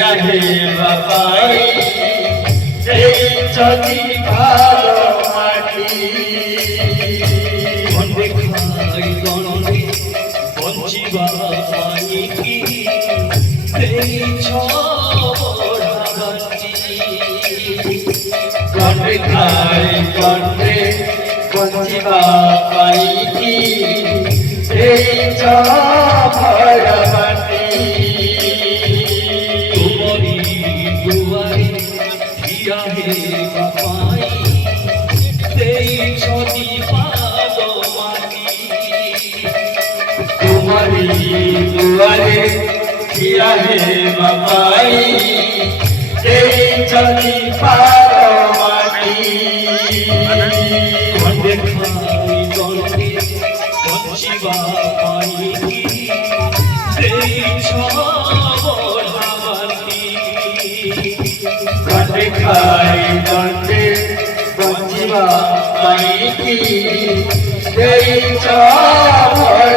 হে বাবাই এই যদি ভালো মাটি গন্ডে খাই গন্ডে বঞ্চিবা পানি কি এই ছড়াবাটি গন্ডে খাই গন্ডে বঞ্চিবা পাই কি এই ছড়াবাটি তোমারি দুয়ারে হিয়া হে বাপাই এই ছড়ি পালো মাটি তোমারি দুয়ারে হিয়া হে বাবাই এই যদি ভালো মাটি গন্ডে খাই গন্ডে বঞ্চিবা পানি কি এই ছড়াবাটি গন্ডে খাই গন্ডে বঞ্চিবা পাই কি এই ছড়াবাটি